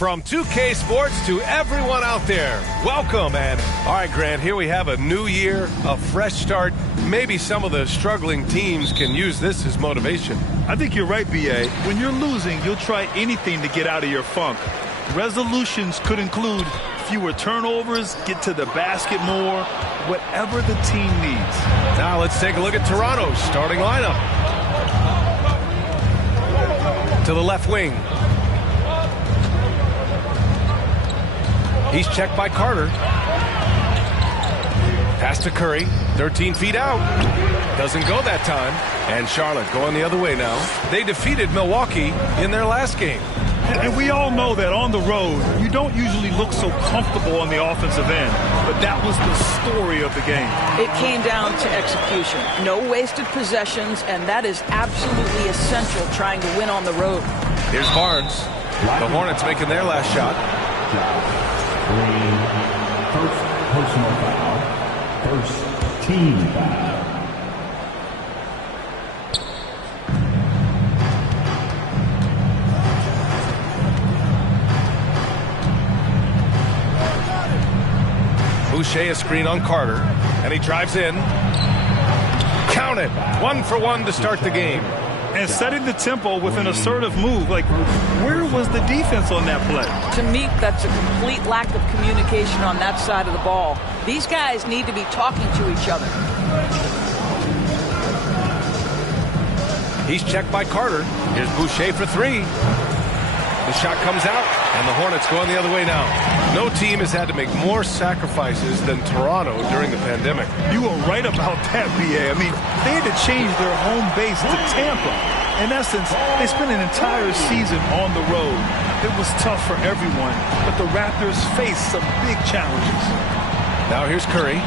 From 2K Sports to everyone out there, welcome. And all right, Grant, here we have a new year, a fresh start. Maybe some of the struggling teams can use this as motivation. I think you're right, B.A. When you're losing, you'll try anything to get out of your funk. Resolutions could include fewer turnovers, get to the basket more, whatever the team needs. Now let's take a look at Toronto's starting lineup. To the left wing. He's checked by Carter. Pass to Curry. 13 feet out. Doesn't go that time. And Charlotte going the other way now. They defeated Milwaukee in their last game. And we all know that on the road, you don't usually look so comfortable on the offensive end. But that was the story of the game. It came down to execution. No wasted possessions, and that is absolutely essential trying to win on the road. Here's Barnes. The Hornets making their last shot. First personal foul. First team foul. Boucher a screen on Carter, and he drives in. Count it. 1 for 1 to start the game. And setting the tempo with an assertive move. Like, where was the defense on that play? To me, that's a complete lack of communication on that side of the ball. These guys need to be talking to each other. He's checked by Carter. Here's Boucher for 3. The shot comes out, and the Hornets going the other way now. No team has had to make more sacrifices than Toronto during the pandemic. You were right about that, B.A. I mean, they had to change their home base to Tampa. In essence, they spent an entire season on the road. It was tough for everyone, but the Raptors faced some big challenges. Now here's Curry.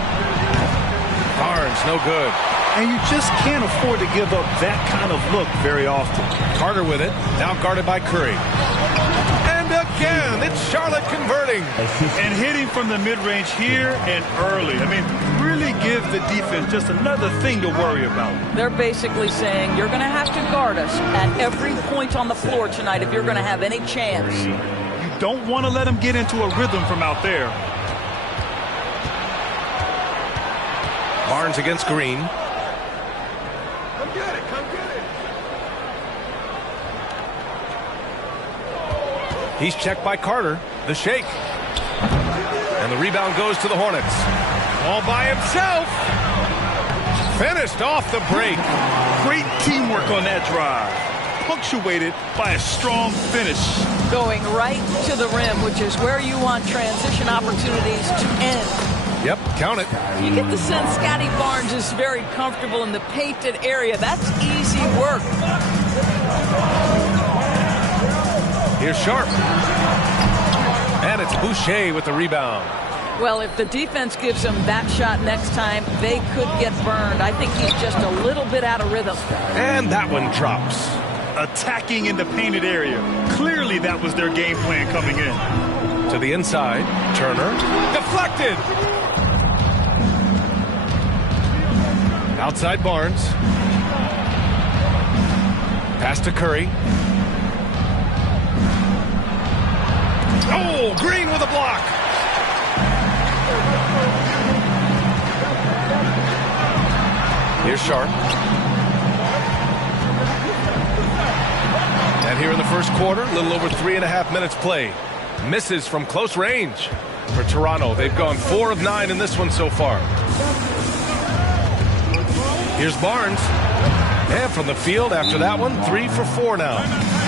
Barnes, no good. And you just can't afford to give up that kind of look very often. Carter with it, now guarded by Curry. And again, it's Charlotte converting. And hitting from the mid-range here and early. I mean, really give the defense just another thing to worry about. They're basically saying, you're going to have to guard us at every point on the floor tonight if you're going to have any chance. You don't want to let them get into a rhythm from out there. Barnes against Green. He's checked by Carter. The shake. And the rebound goes to the Hornets. All by himself. Finished off the break. Great teamwork on that drive. Punctuated by a strong finish. Going right to the rim, which is where you want transition opportunities to end. Yep, count it. You get the sense Scotty Barnes is very comfortable in the painted area. That's easy work. Here's Sharp. And it's Boucher with the rebound. Well, if the defense gives him that shot next time, they could get burned. I think he's just a little bit out of rhythm. And that one drops. Attacking in the painted area. Clearly that was their game plan coming in. To the inside. Turner. Deflected. Outside Barnes. Pass to Curry. Oh, Green with a block. Here's Sharp. And here in the first quarter, a little over 3.5 minutes played. Misses from close range for Toronto. They've gone 4 of 9 in this one so far. Here's Barnes. And from the field after that one, 3 for 4 now.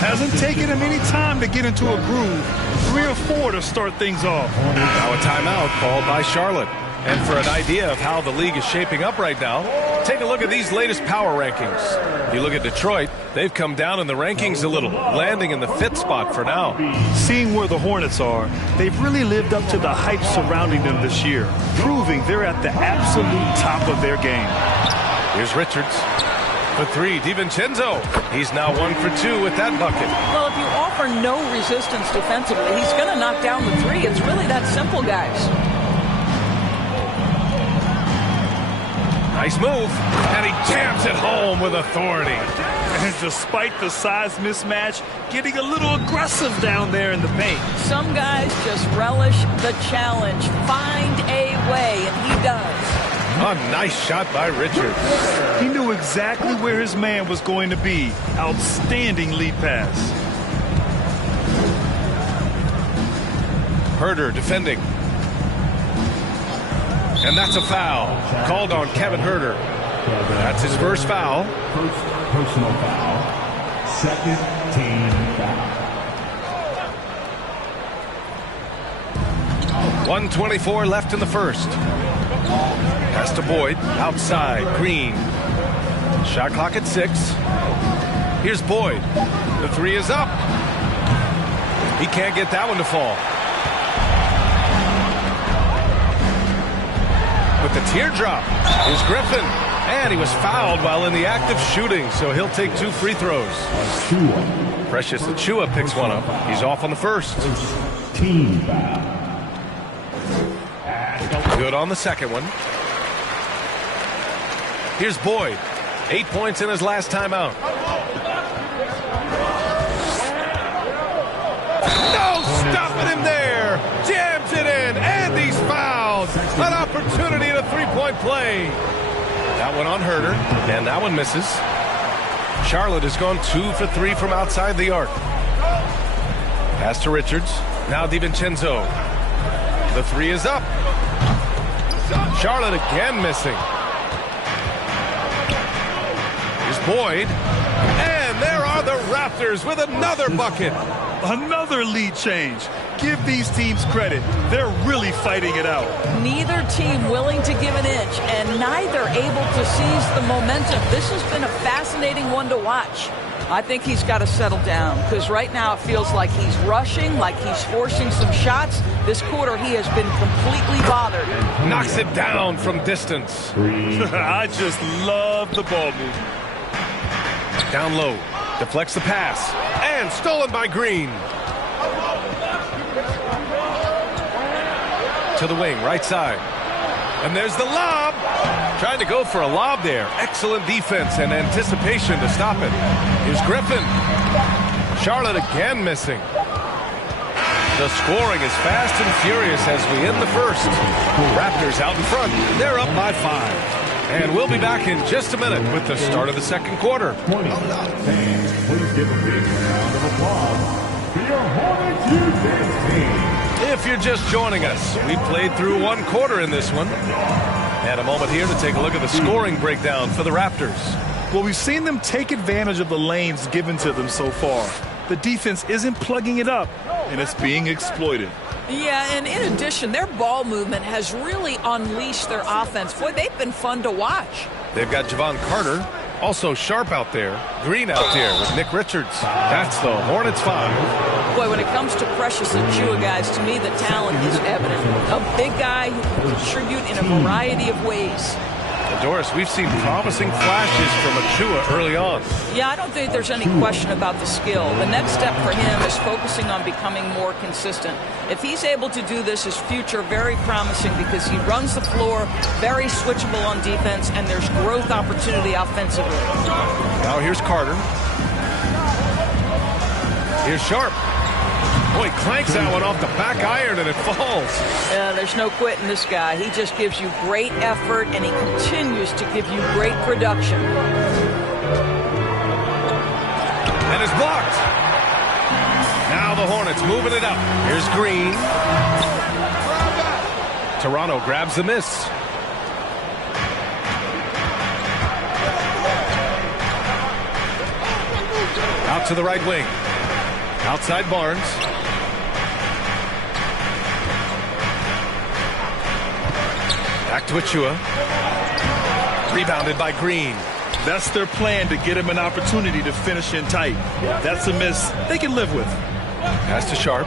Hasn't taken him any time to get into a groove. 3 or 4 to start things off. Now a timeout called by Charlotte. And for an idea of how the league is shaping up right now, take a look at these latest power rankings. You look at Detroit, they've come down in the rankings a little, landing in the 5th spot for now. Seeing where the Hornets are, they've really lived up to the hype surrounding them this year, proving they're at the absolute top of their game. Here's Richards. For 3, DiVincenzo. He's now 1 for 2 with that bucket. Well, if you offer no resistance defensively, he's going to knock down the 3. It's really that simple, guys. Nice move. And he jams it home with authority. And despite the size mismatch, getting a little aggressive down there in the paint. Some guys just relish the challenge. Find a way, and he does. A nice shot by Richards. He knew exactly where his man was going to be. Outstanding lead pass. Huerter defending. And that's a foul. Called on Kevin Huerter. That's his first foul. First personal foul. Second team foul. 1:24 left in the first. Pass to Boyd. Outside. Green. Shot clock at 6. Here's Boyd. The three is up. He can't get that one to fall. With the teardrop is Griffin. And he was fouled while in the act of shooting, so he'll take 2 free throws. Precious Achiuwa picks one up. He's off on the first. Team foul. Good on the second one. Here's Boyd. 8 points in his last time out. No stopping him there. Jams it in, and he's fouled. An opportunity at a three-point play. That one on Huerter, and that one misses. Charlotte has gone 2 for 3 from outside the arc. Pass to Richards. Now DiVincenzo. The three is up. Charlotte again missing. Here's Boyd. And there are the Raptors with another bucket. Another lead change. Give these teams credit. They're really fighting it out. Neither team willing to give an inch, and neither able to seize the momentum. This has been a fascinating one to watch. I think he's got to settle down, because right now it feels like he's rushing, like he's forcing some shots. This quarter he has been completely bothered. Knocks it down from distance. I just love the ball movement. Down low. Deflects the pass. And stolen by Green. To the wing, right side. And there's the lob. Trying to go for a lob there. Excellent defense and anticipation to stop it. Here's Griffin. Charlotte again missing. The scoring is fast and furious as we end the first. Raptors out in front. They're up by 5. And we'll be back in just a minute with the start of the second quarter. Fans, please give a big round of applause for your Hornets defense team. If you're just joining us, we played through 1 quarter in this one. And a moment here to take a look at the scoring breakdown for the Raptors. Well, we've seen them take advantage of the lanes given to them so far. The defense isn't plugging it up, and it's being exploited. Yeah, and in addition, their ball movement has really unleashed their offense. Boy, they've been fun to watch. They've got Javon Carter, also Sharp out there, Green out there with Nick Richards. That's the Hornets 5. Boy, when it comes to Precious Achiuwa, guys, to me the talent is evident. A big guy who can contribute in a variety of ways. And Doris, we've seen promising flashes from Achiuwa early on. Yeah, I don't think there's any question about the skill. The next step for him is focusing on becoming more consistent. If he's able to do this, his future very promising because he runs the floor, very switchable on defense, and there's growth opportunity offensively. Now here's Carter. Here's Sharp. Boy, clanks that one off the back iron and it falls. There's no quitting this guy. He just gives you great effort, and he continues to give you great production. And it's blocked. Now the Hornets moving it up. Here's Green. Toronto grabs the miss. Out to the right wing. Outside Barnes. Back to Achiuwa. Rebounded by Green. That's their plan, to get him an opportunity to finish in tight. That's a miss they can live with. Pass to Sharp.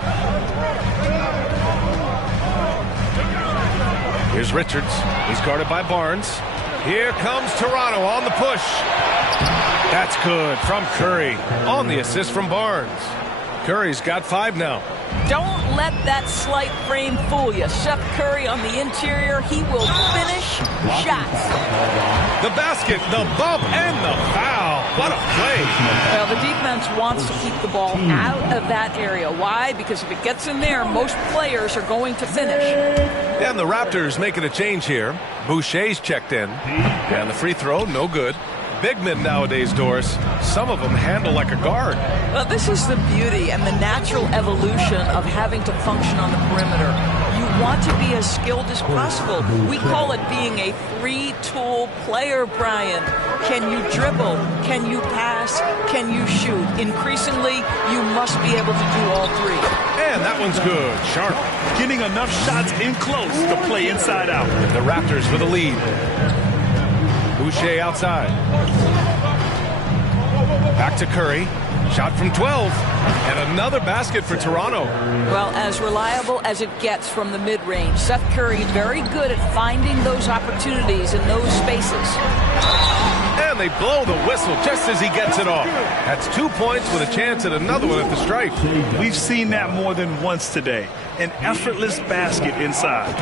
Here's Richards. He's guarded by Barnes. Here comes Toronto on the push. That's good from Curry on the assist from Barnes. Curry's got 5 now. Don't let that slight frame fool you. Seth Curry on the interior. He will finish shots. The basket, the bump, and the foul. What a play. Well, the defense wants to keep the ball out of that area. Why? Because if it gets in there, most players are going to finish. And the Raptors making a change here. Boucher's checked in. And the free throw, no good. Big men nowadays, Doris, some of them handle like a guard. Well, this is the beauty and the natural evolution of having to function on the perimeter. You want to be as skilled as possible. We call it being a three-tool player, Brian. Can you dribble? Can you pass? Can you shoot? Increasingly, you must be able to do all three. And that one's good. Sharp. Getting enough shots in close to play inside out. The Raptors with a lead. Boucher outside. Back to Curry. Shot from 12. And another basket for Toronto. Well, as reliable as it gets from the mid-range, Seth Curry very good at finding those opportunities in those spaces. And they blow the whistle just as he gets it off. That's 2 points with a chance at another one at the stripe. We've seen that more than once today. An effortless basket inside.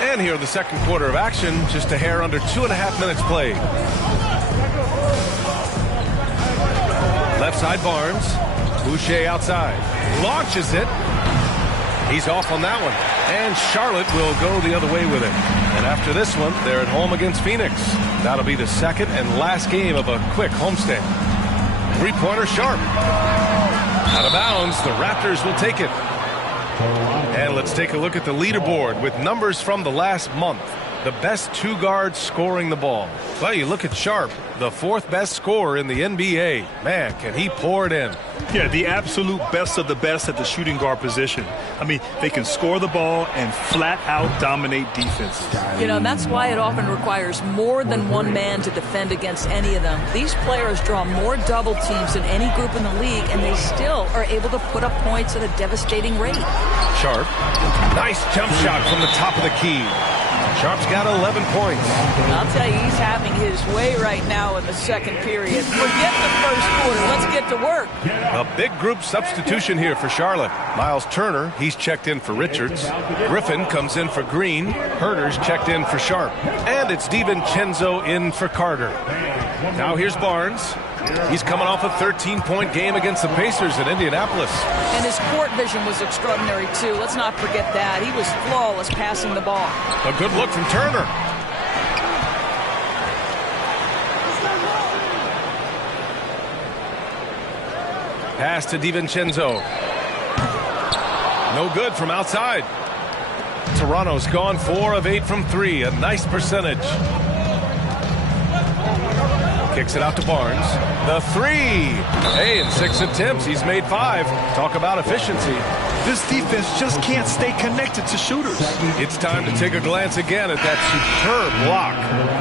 And here in the second quarter of action, just a hair under 2.5 minutes played. Left side Barnes. Boucher outside. Launches it. He's off on that one. And Charlotte will go the other way with it. And after this one, they're at home against Phoenix. That'll be the second and last game of a quick homestand. Three-pointer Sharp. Out of bounds, the Raptors will take it. And let's take a look at the leaderboard with numbers from the last month. The best two guards scoring the ball. Well, you look at Sharp, the fourth best scorer in the NBA. Man, can he pour it in. Yeah, the absolute best of the best at the shooting guard position. I mean, they can score the ball and flat out dominate defenses. You know, that's why it often requires more than one man to defend against any of them. These players draw more double teams than any group in the league, and they still are able to put up points at a devastating rate. Sharp. Nice jump shot from the top of the key. Sharp's got 11 points. I'll tell you, he's having his way right now in the second period. Forget the first quarter. Let's get to work. A big group substitution here for Charlotte. Miles Turner, he's checked in for Richards. Griffin comes in for Green. Herter's checked in for Sharp. And it's DiVincenzo in for Carter. Now here's Barnes. He's coming off a 13-point game against the Pacers in Indianapolis. And his court vision was extraordinary, too. Let's not forget that. He was flawless passing the ball. A good look from Turner. Pass to DiVincenzo. No good from outside. Toronto's gone 4 of 8 from 3. A nice percentage. Kicks it out to Barnes. The three. Hey, in 6 attempts, he's made 5. Talk about efficiency. This defense just can't stay connected to shooters. It's time to take a glance again at that superb block.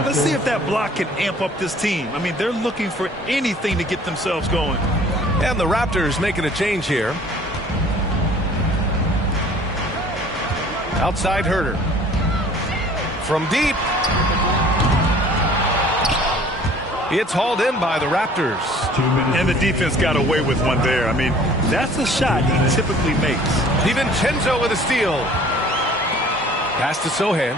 Let's see if that block can amp up this team. I mean, they're looking for anything to get themselves going. And the Raptors making a change here. Outside Herter. From deep. It's hauled in by the Raptors. And the defense got away with one there. I mean, that's a shot he typically makes. DiVincenzo with a steal. Pass to Sohan.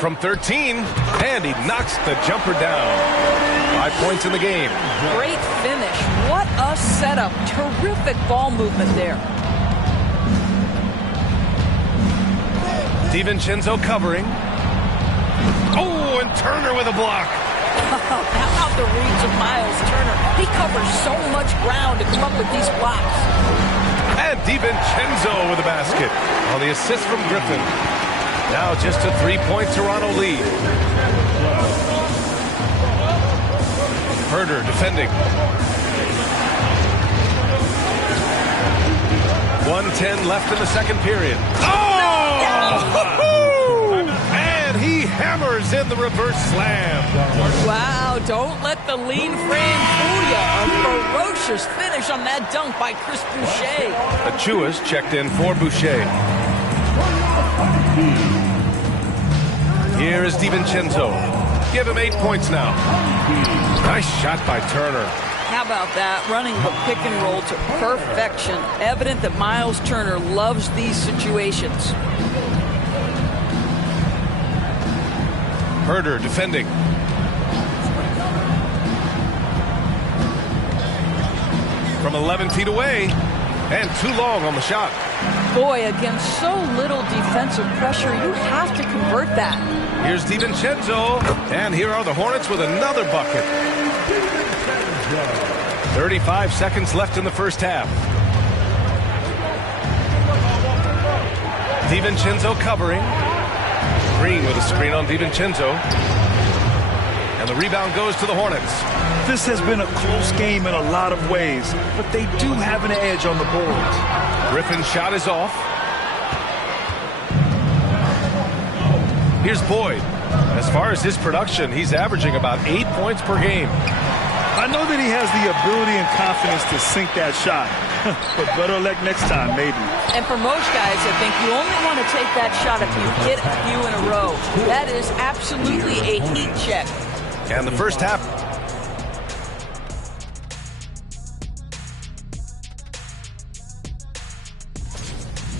From 13, and he knocks the jumper down. 5 points in the game. Great finish. What a setup. Terrific ball movement there. DiVincenzo covering. Oh, and Turner with a block. How about the reach of Miles Turner? He covers so much ground to come up with these blocks. And DiVincenzo with a basket on the assist from Griffin. Now just a 3-point Toronto lead. Herter defending. 1:10 left in the second period. Oh! And he hammers in the reverse slam. Wow, don't let the lean frame fool you. A ferocious finish on that dunk by Chris Boucher. Achua's checked in for Boucher. Here is DiVincenzo. Give him 8 points now. Nice shot by Turner. How about that? Running the pick and roll to perfection. Evident that Miles Turner loves these situations. Herder defending. From 11 feet away, and too long on the shot. Boy, against so little defensive pressure, you have to convert that. Here's DiVincenzo, and here are the Hornets with another bucket. 35 seconds left in the first half. DiVincenzo covering. Green with a screen on DiVincenzo. And the rebound goes to the Hornets. This has been a close game in a lot of ways, but they do have an edge on the boards. Griffin's shot is off. Here's Boyd. As far as his production, he's averaging about 8 points per game. I know that he has the ability and confidence to sink that shot, but better luck next time, maybe. And for most guys, I think you only want to take that shot if you hit a few in a row. That is absolutely a heat check. And the first half.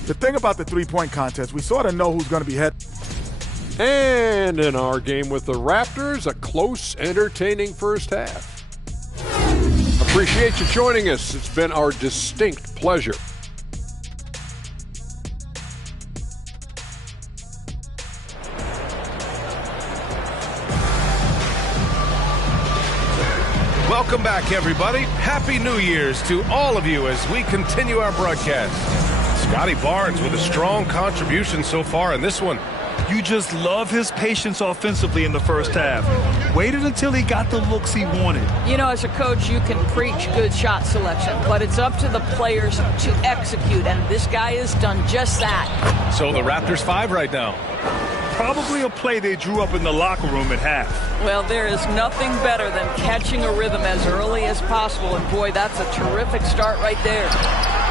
The thing about the three-point contest, we sort of know who's going to be head. And in our game with the Raptors, a close, entertaining first half. Appreciate you joining us. It's been our distinct pleasure. Welcome back, everybody. Happy New Year's to all of you as we continue our broadcast. Scotty Barnes with a strong contribution so far in this one. You just love his patience offensively in the first half. Waited until he got the looks he wanted. You know, as a coach, you can preach good shot selection, but it's up to the players to execute, and this guy has done just that. So the Raptors 5 right now. Probably a play they drew up in the locker room at half. Well, there is nothing better than catching a rhythm as early as possible, and boy, that's a terrific start right there.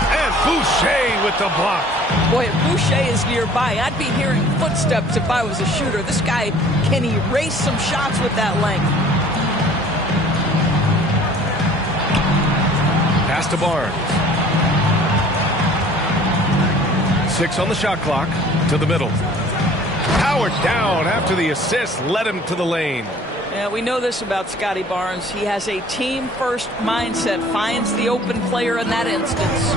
And Boucher with the block. Boy, if Boucher is nearby, I'd be hearing footsteps if I was a shooter. This guy can erase some shots with that length. Pass to Barnes. 6 on the shot clock. To the middle. Powered down after the assist led him to the lane. Yeah, we know this about Scotty Barnes. He has a team-first mindset, finds the open player in that instance.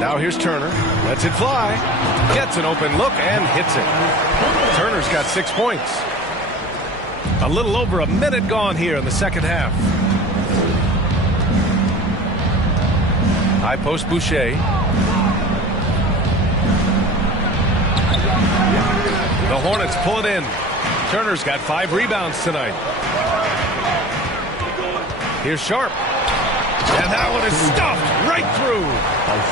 Now here's Turner. Lets it fly. Gets an open look and hits it. Turner's got 6 points. A little over a minute gone here in the second half. High post Boucher. The Hornets pull it in. Turner's got 5 rebounds tonight. Here's Sharp. And that one is stuffed right through.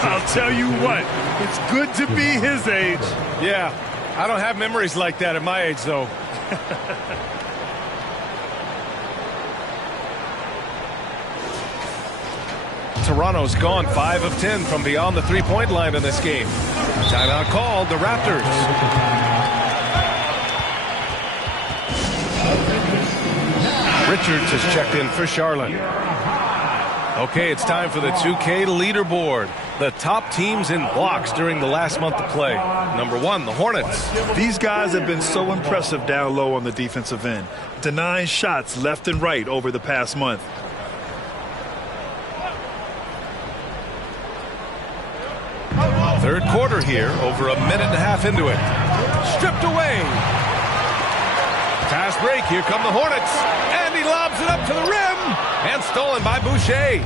I'll tell you what, it's good to be his age. Yeah, I don't have memories like that at my age, though. Toronto's gone 5 of 10 from beyond the three-point line in this game. Timeout called, the Raptors. Richards has checked in for Charlotte. Okay, it's time for the 2K leaderboard. The top teams in blocks during the last month of play. Number 1, the Hornets. These guys have been so impressive down low on the defensive end, denying shots left and right over the past month. Third quarter here, over a minute and a half into it. Stripped away. Fast break, here come the Hornets. And he lobs it up to the rim. And stolen by Boucher.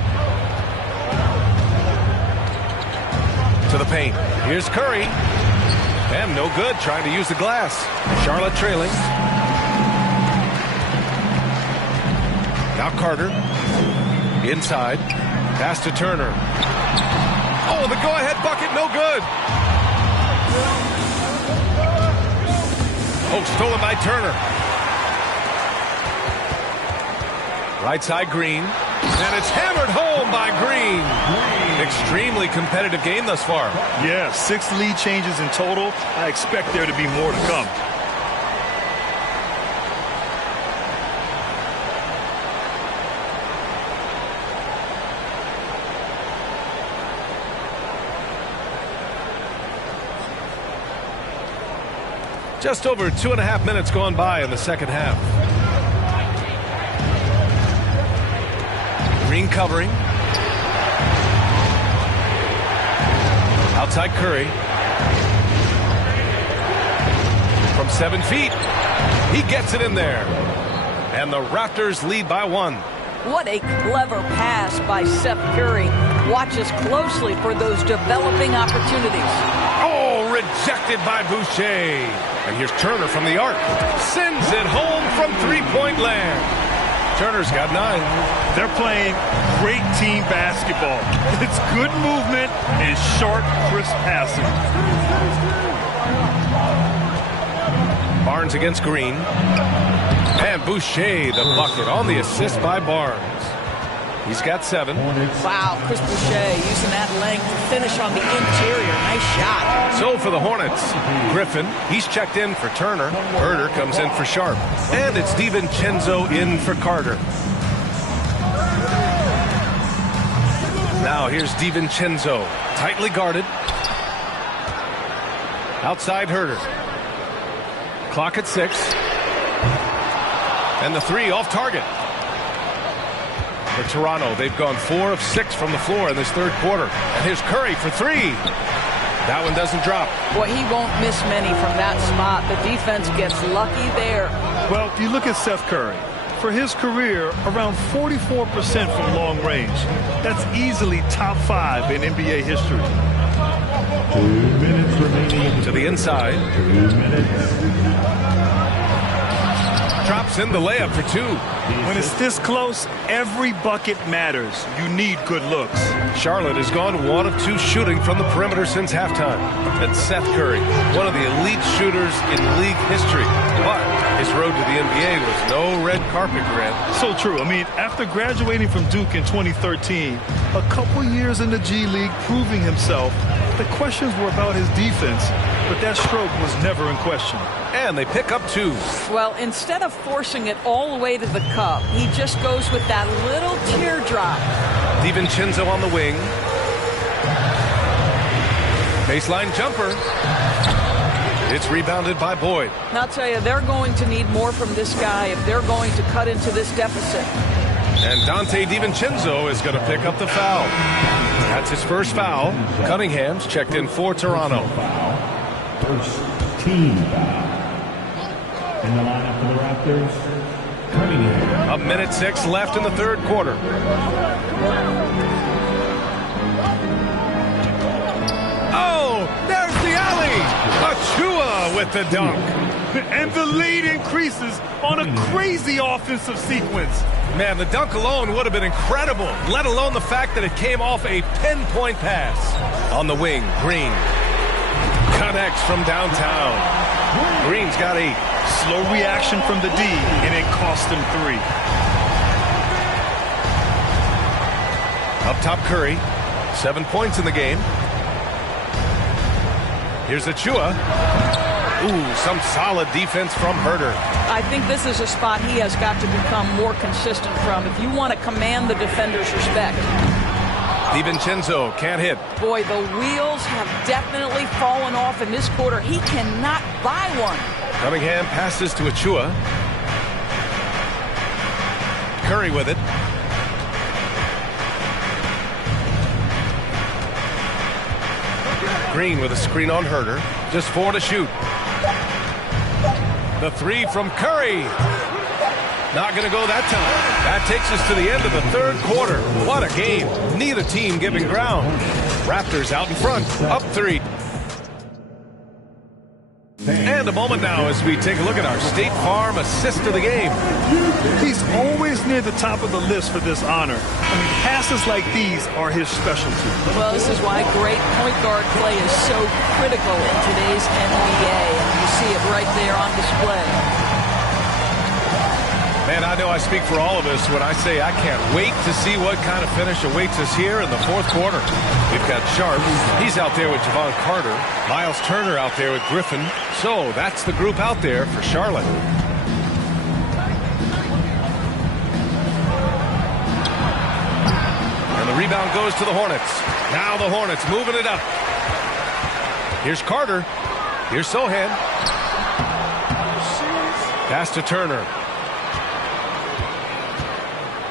To the paint. Here's Curry. And no good, trying to use the glass. Charlotte trailing. Now Carter. Inside. Pass to Turner. Oh, the go-ahead bucket, no good. Oh, stolen by Turner. Right side, Green. And it's hammered home by Green. Extremely competitive game thus far. Yeah, 6 lead changes in total. I expect there to be more to come. Just over 2.5 minutes gone by in the second half. Green covering. Outside Curry. From 7 feet. He gets it in there. And the Raptors lead by 1. What a clever pass by Seth Curry. Watches closely for those developing opportunities. Oh, rejected by Boucher. And here's Turner from the arc. Sends it home from three-point land. Turner's got 9. They're playing great team basketball. It's good movement and sharp, crisp passing. Barnes against Green. And Boucher, the bucket on the assist by Barnes. He's got 7. Wow, Chris Boucher using that length to finish on the interior. Nice shot. So for the Hornets, Griffin, he's checked in for Turner. Herder comes in for Sharp. And it's DiVincenzo in for Carter. Now here's DiVincenzo, tightly guarded. Outside Herder. Clock at 6. And the 3 off target. For Toronto, they've gone 4 of 6 from the floor in this third quarter. And here's Curry for 3. That one doesn't drop. Boy, he won't miss many from that spot. The defense gets lucky there. Well, you look at Seth Curry. For his career, around 44% from long range. That's easily top 5 in NBA history. 2 minutes remaining. To the inside. 2 minutes. Drops in the layup for 2. When it's this close, every bucket matters. You need good looks. Charlotte has gone 1 of 2 shooting from the perimeter since halftime. That's Seth Curry, one of the elite shooters in league history. But his road to the NBA was no red carpet, Grant. So true. I mean, after graduating from Duke in 2013, a couple years in the G League proving himself, the questions were about his defense, but that stroke was never in question. And they pick up 2. Well, instead of forcing it all the way to the cup, he just goes with that little teardrop. DiVincenzo on the wing. Baseline jumper. It's rebounded by Boyd. And I'll tell you, they're going to need more from this guy if they're going to cut into this deficit. And Dante DiVincenzo is going to pick up the foul. That's his first foul. Cunningham's checked in for Toronto. First team foul. In the lineup for the Raptors, Cunningham. 1:06 left in the third quarter. Oh, there's the alley. Achua with the dunk. And the lead increases on a crazy offensive sequence. Man, the dunk alone would have been incredible, let alone the fact that it came off a pinpoint pass. On the wing, Green connects from downtown. Green's got 8. Slow reaction from the D, and it cost him 3. Up top, Curry. 7 points in the game. Here's Achua. Ooh, some solid defense from Herder. I think this is a spot he has got to become more consistent from if you want to command the defender's respect. DiVincenzo can't hit. Boy, the wheels have definitely fallen off in this quarter. He cannot buy one. Cunningham passes to Achua. Curry with it. Green with a screen on Herder. Just 4 to shoot. The 3 from Curry. Not going to go that time. That takes us to the end of the third quarter. What a game. Neither team giving ground. Raptors out in front, up 3. And a moment now as we take a look at our State Farm assist of the game. He's always near the top of the list for this honor. I mean, passes like these are his specialty. Well, this is why great point guard play is so critical in today's NBA. And you see it right there on display. Man, I know I speak for all of us when I say I can't wait to see what kind of finish awaits us here in the fourth quarter. We've got Sharp. He's out there with Javon Carter. Miles Turner out there with Griffin. So that's the group out there for Charlotte. And the rebound goes to the Hornets. Now the Hornets moving it up. Here's Carter. Here's Sohan. Pass to Turner.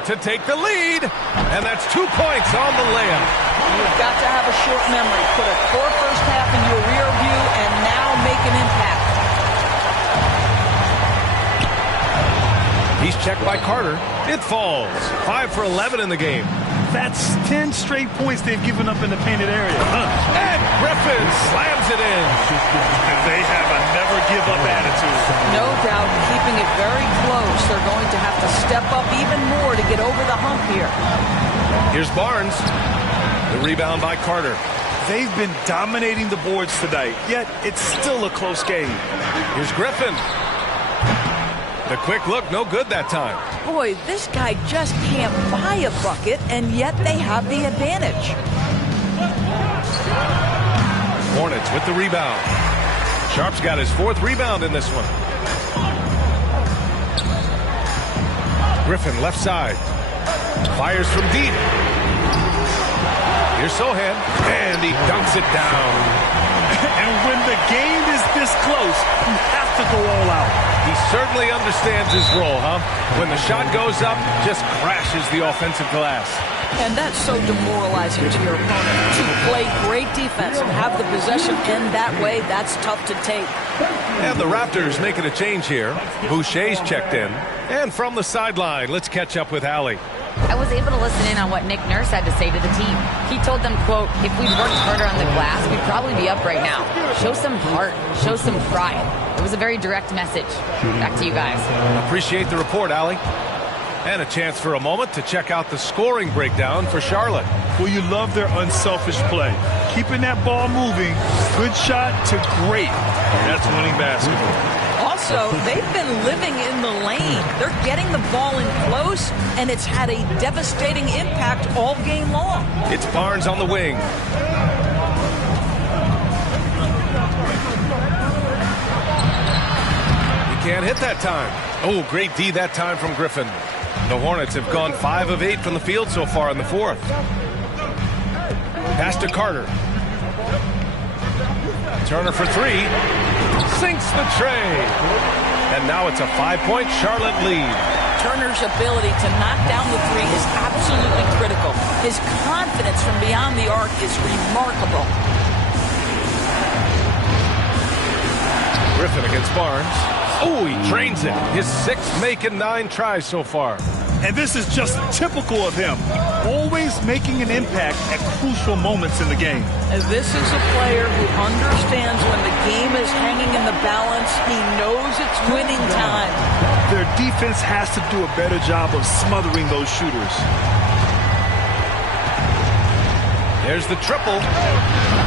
To take the lead. And that's 2 points on the layup. You've got to have a short memory. Put a poor first half in your rear view and now make an impact. He's checked by Carter. It falls. 5 for 11 in the game. That's 10 straight points they've given up in the painted area. And Griffin slams it in. And they have a never-give-up attitude. No doubt, keeping it very close. They're going to have to step up even more to get over the hump here. Here's Barnes. The rebound by Carter. They've been dominating the boards tonight, yet it's still a close game. Here's Griffin. The quick look, no good that time. Boy, this guy just can't buy a bucket, and yet they have the advantage. Hornets with the rebound. Sharp's got his 4th rebound in this one. Griffin left side. Fires from deep. Here's Sohan. And he dunks it down. And when the game is this close, you have to go all out. He certainly understands his role, huh? When the shot goes up, just crashes the offensive glass. And that's so demoralizing to your opponent. To play great defense and have the possession end that way, that's tough to take. And the Raptors making a change here. Boucher's checked in. And from the sideline, let's catch up with Allie. I was able to listen in on what Nick Nurse had to say to the team. He told them, quote, if we'd worked harder on the glass, we'd probably be up right now. Show some heart. Show some pride. It was a very direct message. Back to you guys. Appreciate the report, Allie. And a chance for a moment to check out the scoring breakdown for Charlotte. Well, you love their unselfish play. Keeping that ball moving, good shot to great. That's winning basketball. Also, they've been living in the lane. They're getting the ball in close, and it's had a devastating impact all game long. It's Barnes on the wing. He can't hit that time. Oh, great D that time from Griffin. The Hornets have gone 5 of 8 from the field so far in the 4th. Pass to Carter. Turner for 3. Sinks the tray. And now it's a 5-point Charlotte lead. Turner's ability to knock down the 3 is absolutely critical. His confidence from beyond the arc is remarkable. Griffin against Barnes. Oh, he drains it. His 6th make in 9 tries so far. And this is just typical of him. Always making an impact at crucial moments in the game. This is a player who understands when the game is hanging in the balance. He knows it's winning time. Their defense has to do a better job of smothering those shooters. There's the triple.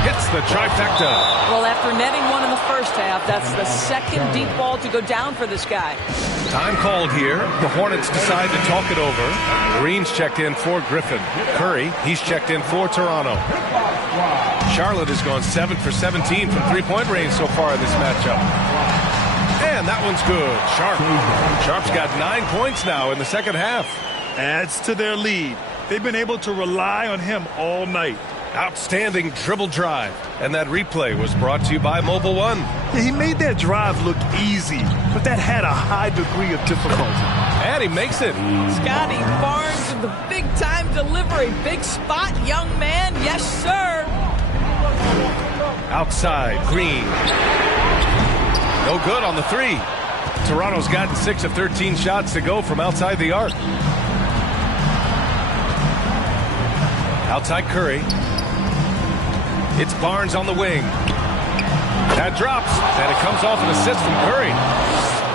Hits the trifecta. Well, after netting one in the first half, that's the 2nd deep ball to go down for this guy. Time called here. The Hornets decide to talk it over. Green's checked in for Griffin. Curry, he's checked in for Toronto. Charlotte has gone 7 for 17 from three-point range so far in this matchup. And that one's good. Sharp's got 9 points now in the second half. Adds to their lead. They've been able to rely on him all night. Outstanding dribble drive. And that replay was brought to you by Mobile One. Yeah, he made that drive look easy, but that had a high degree of difficulty. And he makes it. Scotty Barnes with the big-time delivery. Big spot, young man. Yes, sir. Outside, Green. No good on the 3. Toronto's gotten 6 of 13 shots to go from outside the arc. Outside Curry. It's Barnes on the wing. That drops, and it comes off an assist from Curry.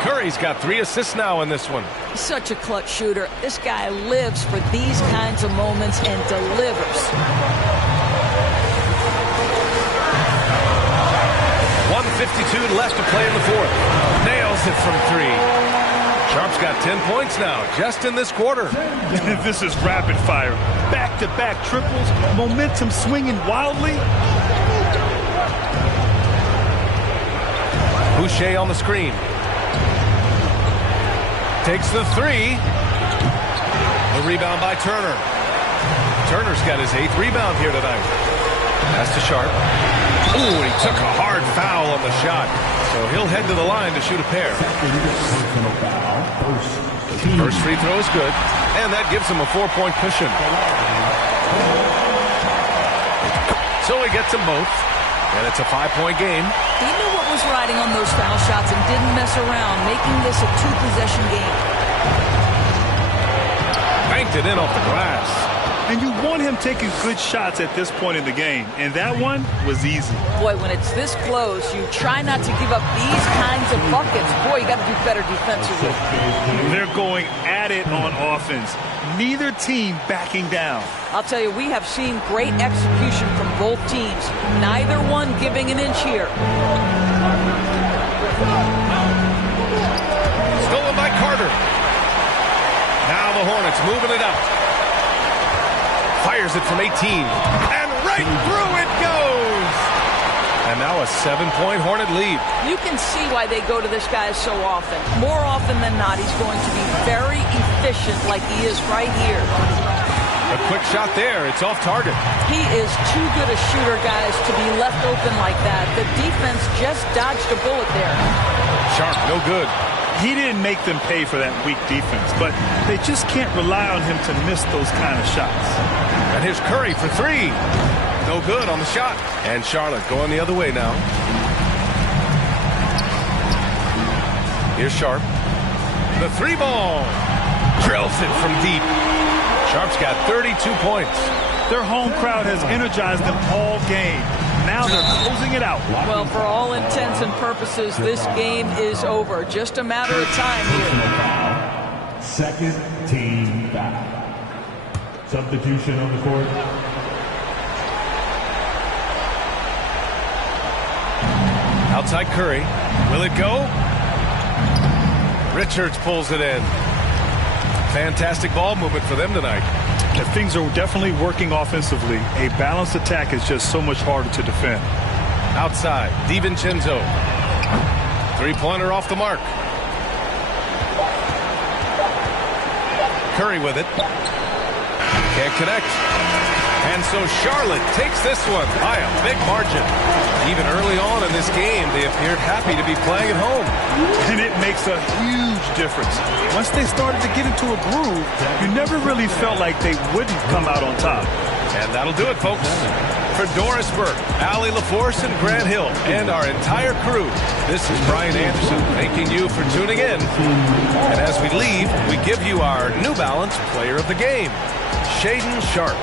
Curry's got 3 assists now in this one. Such a clutch shooter. This guy lives for these kinds of moments and delivers. 1:52 left to play in the 4th. Nails it from 3. Sharp's got 10 points now, just in this quarter. This is rapid fire. Back-to-back triples, momentum swinging wildly. Boucher on the screen. Takes the 3. The rebound by Turner. Turner's got his 8th rebound here tonight. Pass to Sharp. Ooh, he took a hard foul on the shot. So he'll head to the line to shoot a pair. First free throw is good, and that gives him a 4-point cushion. So he gets them both, and it's a 5-point game. He knew what was riding on those foul shots and didn't mess around, making this a 2-possession game. Banked it in off the glass. And you want him taking good shots at this point in the game, and that one was easy. Boy, when it's this close, you try not to give up these kinds of buckets. Boy, you got to do better defensively. They're going at it on offense. Neither team backing down. I'll tell you, we have seen great execution from both teams. Neither one giving an inch here. Stolen by Carter. Now the Hornets moving it up. Fires it from 18. And right through it goes. And now a 7-point Hornet lead. You can see why they go to this guy so often. More often than not, he's going to be very efficient like he is right here. A quick shot there. It's off target. He is too good a shooter, guys, to be left open like that. The defense just dodged a bullet there. Sharp, no good. He didn't make them pay for that weak defense, but they just can't rely on him to miss those kind of shots. And here's Curry for 3. No good on the shot. And Charlotte going the other way now. Here's Sharp. The 3-ball. Drills it from deep. Sharp's got 32 points. Their home crowd has energized them all game. Now they're closing it out. Well, for all intents and purposes, this game is over. Just a matter of time here. Second team foul. Substitution on the court. Outside Curry. Will it go? Richards pulls it in. Fantastic ball movement for them tonight. Yeah, things are definitely working offensively. A balanced attack is just so much harder to defend. Outside, DiVincenzo. 3-pointer off the mark. Curry with it. Can't connect. And so Charlotte takes this one by a big margin. Even early on in this game, they appeared happy to be playing at home. And it makes a huge difference. Once they started to get into a groove, you never really felt like they wouldn't come out on top. And that'll do it, folks. For Doris Burke, Allie LaForce, and Grant Hill, and our entire crew, this is Brian Anderson thanking you for tuning in. And as we leave, we give you our New Balance Player of the Game, Shaedon Sharpe.